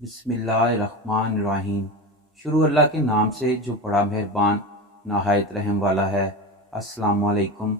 बिस्मिल्लाहिर्रहमानिर्रहीम। शुरू अल्लाह के नाम से जो बड़ा मेहरबान नहायत रहम वाला है। अस्सलाम वालेकुम।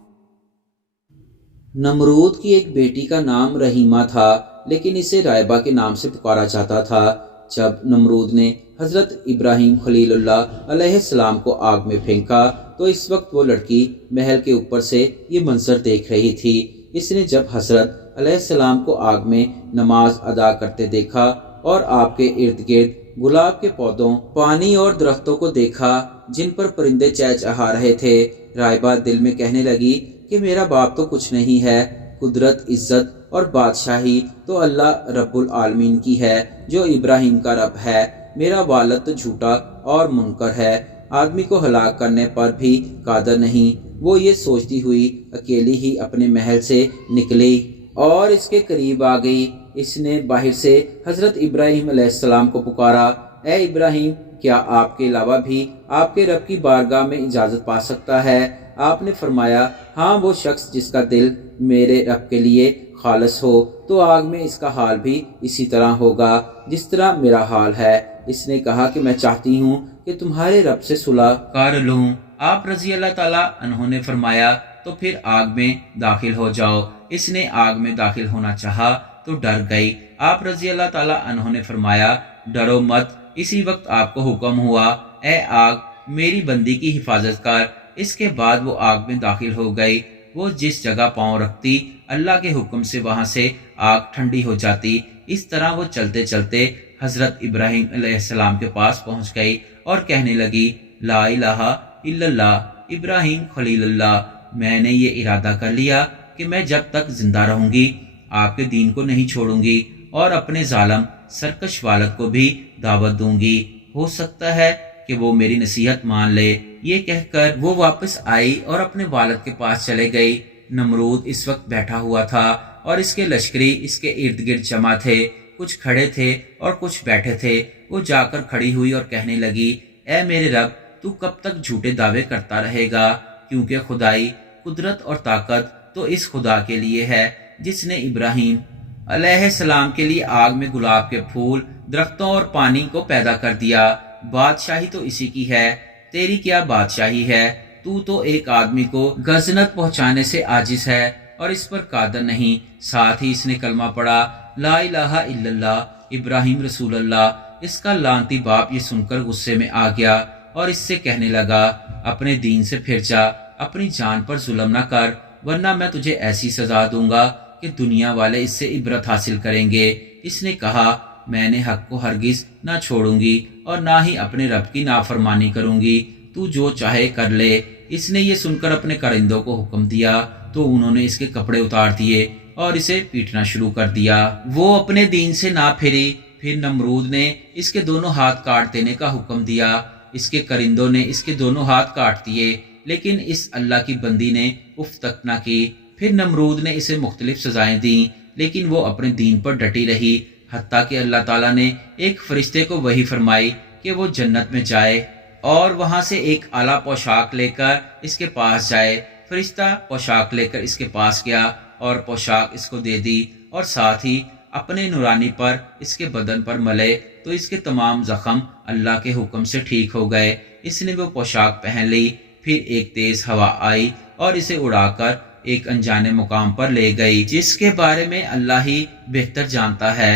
नमरूद की एक बेटी का नाम रहीमा था, लेकिन इसे रायबा के नाम से पुकारा जाता था। जब नमरूद ने हज़रत इब्राहीम खलीलुल्लाह अलैहिस्सलाम को आग में फेंका तो इस वक्त वो लड़की महल के ऊपर से ये मंजर देख रही थी। इसने जब हज़रत अलैहिस्सलाम को आग में नमाज अदा करते देखा और आपके इर्द गिर्द गुलाब के पौधों, पानी और दरख्तों को देखा जिन पर परिंदे चहचहा रहे थे, रायबा दिल में कहने लगी कि मेरा बाप तो कुछ नहीं है, कुदरत, इज्जत और बादशाही तो अल्लाह रब्बुल आलमीन की है जो इब्राहीम का रब है। मेरा वालिद तो झूठा और मुनकर है, आदमी को हलाक करने पर भी कादर नहीं। वो ये सोचती हुई अकेली ही अपने महल से निकली और इसके करीब आ गई। इसने बाहर से हज़रत इब्राहीम अलैहिस्सलाम को पुकारा, ए इब्राहीम, क्या आपके अलावा भी आपके रब की बारगाह में इजाज़त पा सकता है? आपने फरमाया, हाँ, वो शख्स जिसका दिल मेरे रब के लिए खालिस हो तो आग में इसका हाल भी इसी तरह होगा जिस तरह मेरा हाल है। इसने कहा कि मैं चाहती हूँ कि तुम्हारे रब से सुलह कर लूँ। आप रजी अल्लाह ताला अन्हों ने फरमाया, तो फिर आग में दाखिल हो जाओ। इसने आग में दाखिल होना चाहा तो डर गई। आप रजी अल्लाह ताला अन्हों ने फरमाया, डरो मत। इसी वक्त आपको हुक्म हुआ, ए आग, मेरी बंदी की हिफाजत कर। इसके बाद वो आग में दाखिल हो गई। वो जिस जगह पांव रखती, अल्लाह के हुक्म से वहां से आग ठंडी हो जाती। इस तरह वो चलते चलते हजरत इब्राहीम अलैहिस्सलाम के पास पहुंच गई और कहने लगी, ला इलाहा इल्लल्लाह इब्राहीम खलीलुल्लाह, मैंने ये इरादा कर लिया कि मैं जब तक जिंदा रहूंगी आपके दीन को नहीं छोड़ूंगी और अपने जालम सरकश वालद को भी दावत दूंगी। हो सकता है कि वो मेरी नसीहत मान ले। ये कहकर वो वापस आई और अपने वालिद के पास चले गई। नमरूद इस वक्त बैठा हुआ था और इसके लश्करी इसके इर्द गिर्द जमा थे। कुछ खड़े थे और कुछ बैठे थे। वो जाकर खड़ी हुई और कहने लगी, ए मेरे रब, तू कब तक झूठे दावे करता रहेगा? क्योंकि खुदाई, कुदरत और ताकत तो इस खुदा के लिए है जिसने इब्राहीम अलैहिस्सलाम के लिए आग में गुलाब के फूल, दरख्तों और पानी को पैदा कर दिया। बादशाही तो इसी की है। तेरी क्या बादशाही है? तू तो एक आदमी को गजनत पहुंचाने से आजिज है और इस पर कादर नहीं। साथ ही इसने कलमा पढ़ा, ला इलाहा इल्लल्लाह इब्राहीम रसूलुल्लाह। इसका लानती बाप ये सुनकर गुस्से में आ गया और इससे कहने लगा, अपने दीन से फिर जा, अपनी जान पर जुल्म न कर, वरना मैं तुझे ऐसी सजा दूंगा कि दुनिया वाले इससे इबरत हासिल करेंगे। इसने कहा, मैंने हक को हरगिज ना छोड़ूंगी और ना ही अपने रब की नाफरमानी करूंगी। तू जो चाहे कर ले। इसने ये सुनकर अपने कारिंदों को हुक्म दिया तो उन्होंने इसके कपड़े उतार दिए और इसे पीटना शुरू कर दिया। वो अपने दीन से ना फिरी। फिर नमरूद ने इसके दोनों हाथ काट देने का हुक्म दिया। इसके करिंदों ने इसके दोनों हाथ काट दिए, लेकिन इस अल्लाह की बंदी ने उफ तक न की। फिर नमरूद ने इसे मुख्तलिफ सजाएं दी, लेकिन वो अपने दीन पर डटी रही। हत्ता कि अल्लाह ताला ने एक फरिश्ते को वही फरमाई कि वो जन्नत में जाए और वहां से एक आला पोशाक लेकर इसके पास जाए। फरिश्ता पोशाक लेकर इसके पास गया और पोशाक इसको दे दी और साथ ही अपने नूरानी पर इसके बदन पर मले तो इसके तमाम जख्म अल्लाह के हुक्म से ठीक हो गए। इसने वो पोशाक पहन ली। फिर एक तेज हवा आई और इसे उड़ाकर एक अनजाने मुकाम पर ले गई, जिसके बारे में अल्लाह ही बेहतर जानता है।